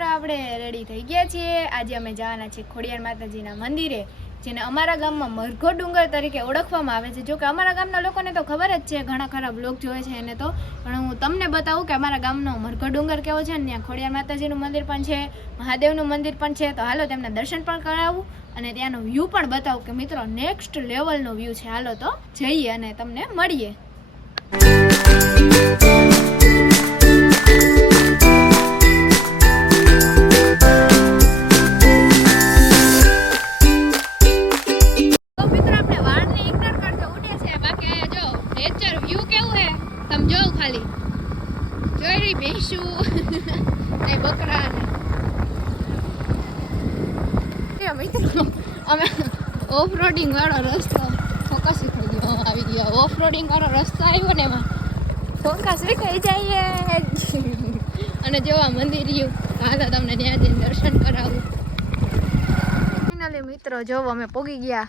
મિત્રો આપણે રેડી થઈ ગયા છીએ. આજે અમે જવાના છીએ ખોડિયાર માતાજીના મંદિરે, જેને અમારા ગામમાં મરઘો ડુંગર તરીકે ઓળખવામાં આવે છે. જો કે અમારા ગામના લોકોને તો ખબર જ છે, ઘણા ખરા બ્લોગ જોવે છે એને તો, પણ હું તમને બતાવું કે અમારા ગામનો મરઘો ડુંગર કેવો છે. ત્યાં ખોડિયાર માતાજીનું મંદિર પણ છે, મહાદેવનું મંદિર પણ છે. તો હાલો તેમના દર્શન પણ કરાવું અને ત્યાંનો વ્યૂ પણ બતાવું કે મિત્રો નેક્સ્ટ લેવલનો વ્યૂ છે. હાલો તો જઈએ અને તમને મળીએ. અમે ઓફ રોડિંગ વાળો રસ્તો ફોકસ થઈ ગયો, આવી ગયો ઓફ રોડિંગ વાળો રસ્તો આવ્યો ને એમાં ફોકસ વિખાઈ જઈએ. અને જોવા મંદિર રહ્યું, હાલો તમને ત્યાં જઈને દર્શન કરાવું. ફાઇનલી મિત્રો જોવો અમે પોગી ગયા,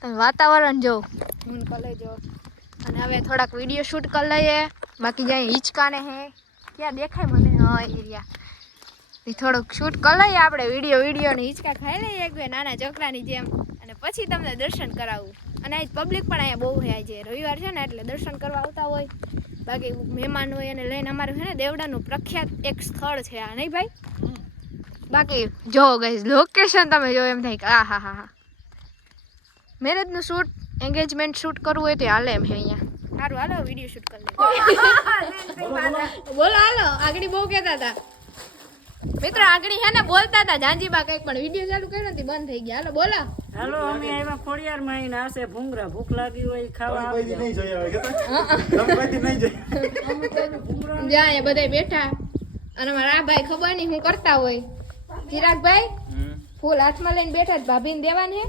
તમે વાતાવરણ જો હું કલે જો. અને હવે થોડાક વિડીયો શૂટ કરી લઈએ. બાકી જાય હિંચકાને હે ક્યાં દેખાય મને, હા એરિયા થોડુંક શૂટ કરી લઈએ આપણે. વિડીયો ને હિંચકા ખાઈ લઈએ એક બે નાના છોકરાની જેમ, અને પછી તમને દર્શન કરાવું. અને આજ પબ્લિક પણ અહીંયા બહુ હોય, આજે રવિવાર છે ને એટલે દર્શન કરવા આવતા હોય. બાકી મહેમાન હોય એને લઈને અમારું છે ને દેવડાનું પ્રખ્યાત એક સ્થળ છે આ, નહીં ભાઈ? બાકી જો ગાઈસ લોકેશન તમે જો એમ થાય કે આ હા હા હા, મેરેજનું શૂટ એન્ગેજમેન્ટ શૂટ કરવું હોય તો હાલે એમ છે અહીંયા. સારું હાલો વિડીયો શૂટ કરી લે. બોલો હાલો, આગળ બહુ કહેતા હતા મિત્રો, આગળ હે ને બોલતા હતા જાંજીબા કઈક, પણ વિડીયો ચાલુ કર્યો નથી, બંધ થઈ ગયા. હાલો બોલો. હાલો અમે આવ્યા ખોડિયાર માં આવીને આવશે ભૂંગરા, ભૂખ લાગી હોય ખાવા આવી નહીં જાય બધા બેઠા. અને મારા આ ભાઈ ખબર નહીં હું કરતા હોય. ચિરાગભાઈ ફૂલ હાથમાં લઈને બેઠા, ભાભીને દેવાનું હે?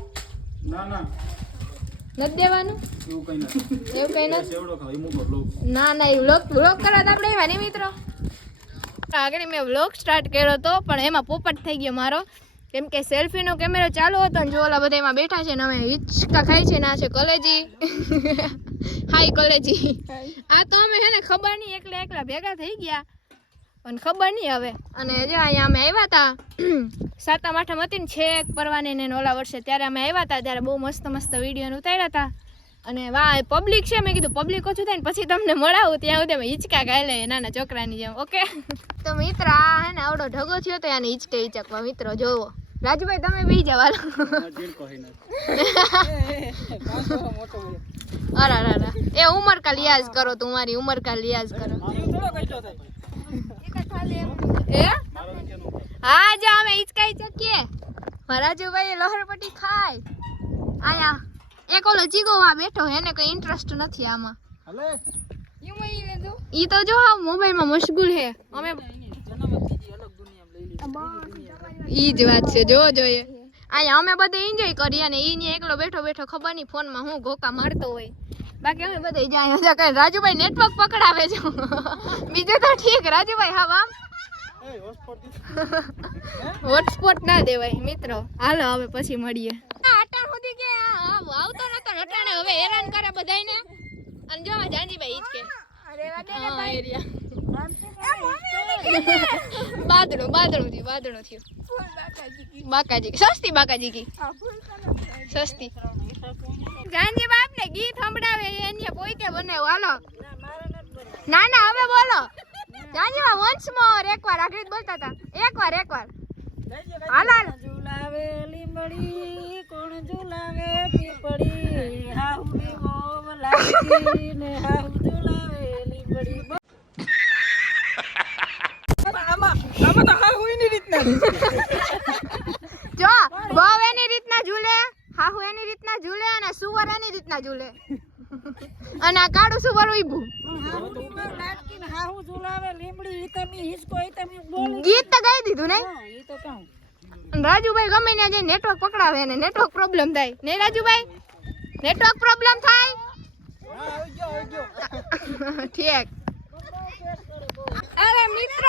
નથી દેવાનું એવું કઈ નથી. ના ના એ વ્લોગ કરવા આપણે એવા નહીં મિત્રો. આગળ મેં વ્લોગ સ્ટાર્ટ કર્યો હતો, પણ એમાં પોપટ થઈ ગયો મારો, કેમ કે સેલ્ફીનો કેમેરો ચાલુ હતો ને જો ઓલા બધા એમાં બેઠા છે ને અમે હિંચકા ખાઈ છે ને આ છે કલેજી. હાય કલેજી. આ તો અમે છે ને ખબર નહીં એકલા ભેગા થઈ ગયા, પણ ખબર નહીં હવે. અને જો અહીંયા અમે આવ્યા હતા સાતમ આઠમ હતી ને છેક પરવાની ને ઓલા વર્ષે, ત્યારે અમે આવ્યા હતા, ત્યારે બહુ મસ્ત વિડીયો ઉતાર્યા હતા. અને વાહ પબ્લિક છે, મેં કીધું પબ્લિક ઓછું થાય ને પછી તમને મળાવું, ત્યાં સુધી અમે હિંચકા ખાઈ લઈએ નાના છોકરાની જેમ. ઓકે તો મિત્ર આ હે ને આવડો ઢગો થયો તો આને હિંચકે હિંચકવા. મિત્રો જોવો રાજુભાઈ તમે બી જવા. અરે એ ઉમર કા લિયાઝ કરો, તમારી ઉમર કા લિયાઝ કરો. હા જો અમે હિંચકા હિંચકીએ, રાજુભાઈ લહરપટ્ટી ખાય. આયા એક ઓલો જીગો આ બેઠો, એને કઈ ઇન્ટરેસ્ટ નથી આમાં. ઈ તો જો મોબાઈલ માં મશગુલ હે. અમે ઈ જ વાત છે, જો જોઈએ અહીંયા અમે બધે એન્જોય કરીએ, અને ઈ ને એકલો બેઠો ખબર નહીં ફોન માં હું ઘોકા મારતો હોય. બાકી અમે બધે જાય કઈ રાજુભાઈ નેટવર્ક પકડાવે છે. બીજું તો ઠીક રાજુભાઈ. હા આમ હોટસ્પોટ ના દેવાય મિત્રો. હાલો હવે પછી મળીએ. અટાણ સુધી કે આવતો નતો અટાણે, હવે હેરાન કરે બધાયને. અને જો જાંજીભાઈ ઈ જ કે બાદણું થયું. બાકાજી સસ્તી બાકાજી કી સસ્તી. જાંજી બાપ ને ગીત સંભળાવે એને પોતે બનાવ્યું. હાલો ના હવે બોલો જાંજી બા વન્સ મોર એકવાર આગળ બોલતા હતા. એકવાર હાલો ઝુલાવે લીમડી કોણ ઝુલાવે પીપડી, હાઉ ની મોમ લાગી ને હાઉ ઝુલાવે લીમડી. આમાં તો હાઉ એની રીતના જો બહુ એની રીતના ઝૂલે, હાહુ એની રીતના ઝૂલે, અને સુવર એની રીતના ઝૂલે. અને આ કાળું સુવર ઉઈબું હાઉ ઝુલાવે લીમડી. ઈ તમે હિસકો ઈ તમે બોલ ગીત તો ગાઈ દીધું ને. ઈ તો કહું રાજુભાઈ ગમે ત્યાં જઈને નેટવર્ક પકડાવે ને નેટવર્ક પ્રોબ્લેમ થાય ને. રાજુભાઈ નેટવર્ક પ્રોબ્લેમ થાય. ઠીક. અરે મિત્ર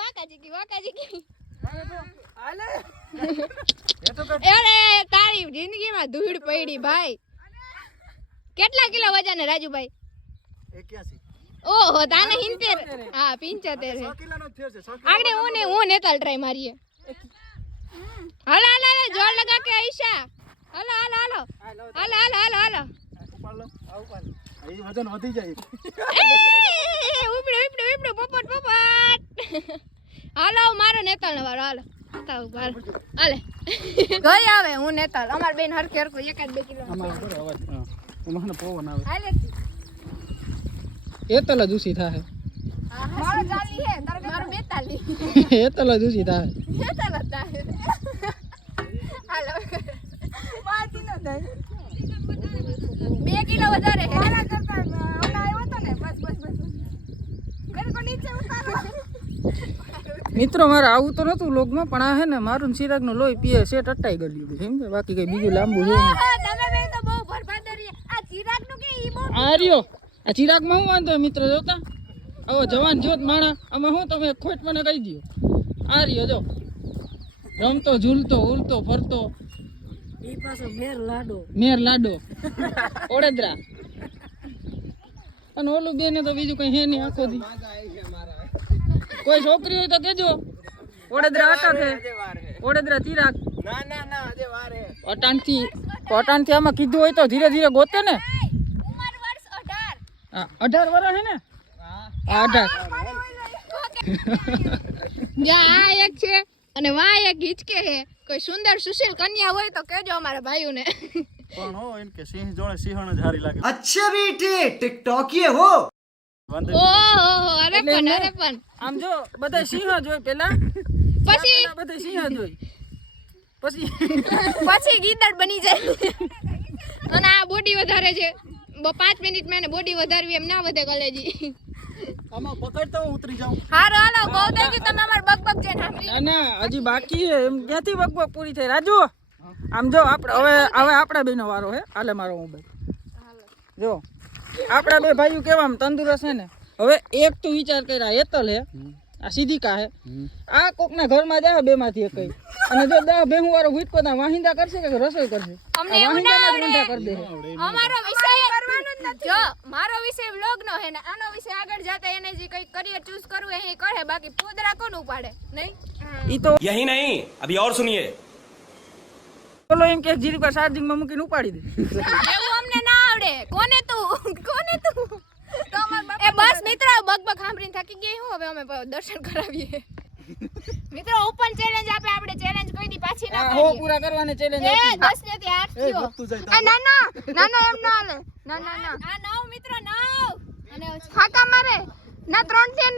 વાકાજી કી અરે તારી જિંદગીમાં ધૂળ પડી ભાઈ. કેટલા કિલો વજન હે રાજુભાઈ? 81. ઓહો તાને 70 હા 75 6 કિલોનો જ ફેર છે 6 આગળ હું નેતાલ ટ્રાય મારીએ હાલો હાલો હાલો જોર લગા કે આઈશા હાલો હાલો હાલો હાલો હાલો હાલો હાલો ઉપાડ લો આ ઉપાડ એ વજન વધી જાય ઉપડો ઉપડો ઉપડો પોપટ પોપટ હાલો મારો નેતાલ નો વારો હાલો તાવ હાલ હાલે ગઈ આવે હું નેતાલ અમાર બેન હરખે હરખો 1-2 કિલો આમાં ઉપર અવાજ હા એમાં પવન આવે હાલે એ તલા દૂષી થાય મારો 40 હે તારો મારો 42 એ તલા દૂષી થાય નેતાલ હતા હાલો પાતી ન થાય 2 કિલો વધારે હે મારા કરતા ઓલા આવ્યો તો ને બસ બસ બસ મેરે કો નીચે ઉતારો મિત્રો મારે આવું તો નતું લોગમાં પણ આ હે ને મારું ચિરાગ નું લોહી પીએ છે ટટાઈ ગયું સમજે બાકી કઈ બીજું લાંબુ છે નહીં તમે બે તો બહુ બરબાદરી આ ચિરાગ નું કે ઈ બહુ આ રહ્યો આ ચિરાગમાં હું વાંધો મિત્રો જોતા આવો જવાન જોત માણા આમાં હું તમે ખોટ મને કહી દો આ રહ્યો જો રમતો ઝૂલતો ઉલતો ફરતો ઈ પાછો મેર લાડો ઓડેદરા અને ઓલું બેને તો બીજું કઈ હે નહીં આખો દી કોઈ છોકરી હોય તો કેજો ઓડેદરા આટા છે ઓડેદરા ચિરાગ ના હજે વાર હે અટાણથી આમાં કીધું હોય તો ધીરે ધીરે ગોતે ને ઉંમર વર્ષ 18 હા 18 વર્ષ હે ને હા 18 જા આ એક છે અને વા એક હિચકે હે કોઈ સુંદર સુશીલ કન્યા હોય તો કહેજો અમારા ભાઈઓને પણ હો એમ કે સિંહ જોડે સિંહણ જ હારી લાગે अच्छा बेटे टिकटॉकिए हो ઓહો અરે પણ આમ જો બધા સિંહ જ હોય પેલા પછી બધા સિંહ જ હોય પછી પછી ગીદડ બની જાય અને આ બોડી વધારે છે 5 મિનિટ માં બોડી વધારવી એમ ના વધે કલેજી આમાં પકડ તો ઉતરી જાઉં હારો હાલો કહો દે કે તમે અમાર બકબક છે સાંભળી ના હજી બાકી હે એમ ક્યાંથી બકબક પૂરી થઈ રાજુ આમ જો આપણે હવે આપણા બેનો વારો હે હાલે મારો મોબાઈલ જો આપણા બે ભાઈઓ કેવા આમ તંદુરસ્ત છે ને હવે એક તો વિચાર કર્યા એતલ હે આ સિદ્ધિકા હે આ કોકના ઘરમાં જાય બે માંથી એક અને જો 10 ભેહું વાળો હુઈટ કોતા વાહિંદા કરશે કે રસોઈ કરશે અમને એવું ના વાહિંદા કરી દે અમારો વિષય કરવાનો જ નથી જો મારો વિષય વ્લોગ નો હે ને આનો વિષય આગળ જાતા એને જે કઈ કરિયર ચૂઝ કરવું એ કરે બાકી પોદરા કોણ ઉપાડે નહીં ઈ તો यही नहीं अभी और सुनिए બોલો એમ કે જીરી પર ચાર્જિંગ માં મૂકીને ઉપાડી દે એવું અમને ના આવડે કોને તું તો અમાર બાપા એ બસ મિત્રો બકબક સાંભળીને થાકી ગઈ હું હવે અમે દર્શન કરાવીએ મિત્રો ઓપન ચેલેન્જ આપે આપણે ચેલેન્જ કોઈ દી પાછી ના હો કરીએ પૂરા કરવાને ચેલેન્જ એ 10 ને થી 8 થયો તું જાય આ ના ના એમ ના હાલે ના આ 9 મિત્રો 9 અને ફાકા મારે ના 3 થી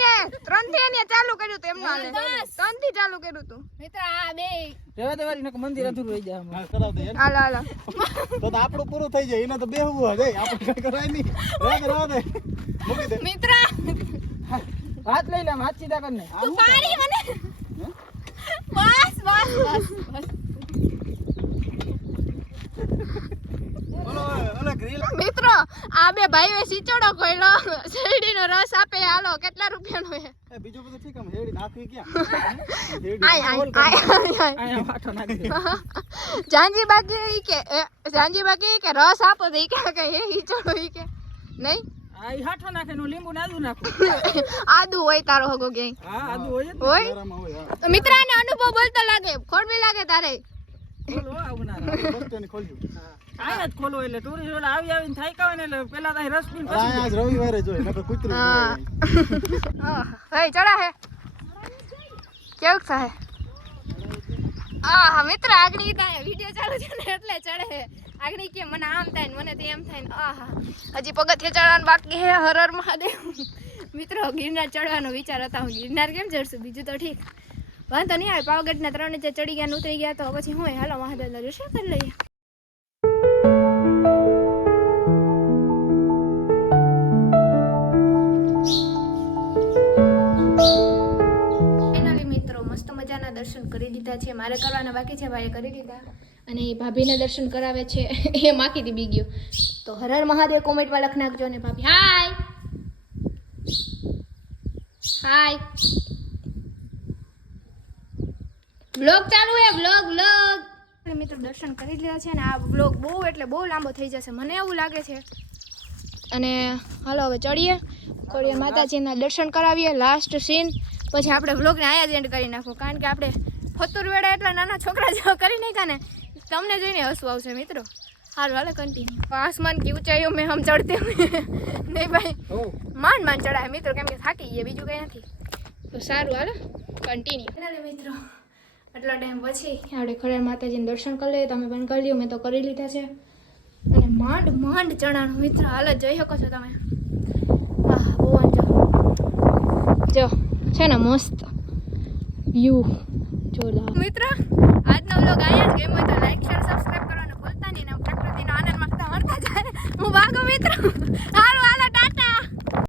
ને ચાલુ કર્યું તું એમ ના હાલે 3 થી ચાલુ કર્યું તું મિત્રો આ બે રેવા દેવારી નક મંદિર અધૂરું રહી જાય હા કરાવ દે હાલો તો આપણું પૂરું થઈ જાય એને તો બેહવું હોય આપણે કઈ કરાય નહીં રહેવા દે મૂકી દે મિત્ર હાથ લઈ લે હાથ સીધા કરને તું પાડી મને બસ ઓલો ગ્રીલ મિત્રો આ બે ભાઈઓએ સિચોડો ખોઈલો શેરડીનો રસ આપે હાલો કેટલા રૂપિયાનો હે એ બીજું બધું ઠીક આમ હેડી નાખવી ક્યાં આય આયા વાટો નાખી દે જાંજી બાકી કે રસ આપો તો ઈ કે હે સિચોડો ઈ કે નહીં આ ઈ હાઠો નાખે નું લીંબુ નાદુ નાખો આદુ હોય તારો હગો કે હા આદુ હોય જ ને. હોય આરામ હોય હા તો મિત્ર આને અનુભવ બોલતો લાગે ખોડવી લાગે તારે બોલો આવું ના બસ સ્ટેન્ડ ખોલજો આયા જ ખોલો એટલે ટુરિસ્ટ ઓલા આવીને થાક્યા હોય ને એટલે પેલા તો રસ પીને આ આજ રવિવારે જોઈ નકર કૂતરું હા ભાઈ ચડા હે કેવું થાય હા મિત્ર આગળ વિડિયો ચાલુ છે ને એટલે ચડે હે આગળ કે મને આમ થાય ને મને તો એમ થાય ને આહા હજી પગથિયે ચડવાનું બાકી હે હર હર મહાદેવ મિત્રો ગિરનાર ચડવાનો વિચાર હતા હું ગિરનાર કેમ ચડશું બીજું તો ઠીક વાંધો નહીં આવે પાવાગઢના 3 નીચે ચડી ગયા ને ઉતરી ગયા તો પછી હું હાલો મહાદેવના દર્શન કરી લઈએ ફાઇનલી મિત્રો મસ્ત મજાના દર્શન કરી દીધા છે મારે કરવાના બાકી છે ભાઈએ કરી દીધા અને એ ભાભીને દર્શન કરાવે છે એ માખીથી બી ગયો તો હર હર મહાદેવ કોમેન્ટમાં લખ નાખજો ને ભાભી હાય વ્લોગ ચાલુ હે વ્લોગ મિત્રો દર્શન કરી લીધા છે ને આ વ્લોગ બહુ એટલે બહુ લાંબો થઈ જશે મને એવું લાગે છે અને હાલો હવે ચડીએ ખોડિયાર માતાજીના દર્શન કરાવીએ લાસ્ટ સીન, પછી આપણે વ્લોગને આયા જ એન્ડ કરી નાખો, કારણ કે આપણે ફતુર વેડા એટલા નાના છોકરા જેવા કરી નાખ્યા ને, તમને જોઈને હસવું આવશે મિત્રો. હારું હાલે કન્ટિન્યू. આસમાન કી ઊંચાઈઓ મેં હમ ચડતે હુએ નહીં ભાઈ, માંડ માંડ ચડાય મિત્રો, કેમ કે થાકી ગઈએ, બીજું કંઈ નથી. તો સારું હાલો કન્ટિન્યુ. ચાલો મિત્રો, આટલા ટાઈમ પછી આપણે ખોડિયાર માતાજીને દર્શન કરી લઈએ. તમે પણ કરી લ્યો, મેં તો કરી લીધા છે. અને માંડ માંડ ચણાનું મિત્ર હાલત જોઈ શકો છો તમે. હા ભગવાન જો છે ને મસ્ત વ્યૂ જોલા. મિત્ર આજનો વ્લોગ અહીંયા જ ગેમ હોય તો લાઈક શેર સબસ્ક્રાઇબ કરવાનું ભૂલતા નહીં ને પ્રકૃતિનો આનંદ માણતા જાય. હું ભાગો મિત્ર. હાલો.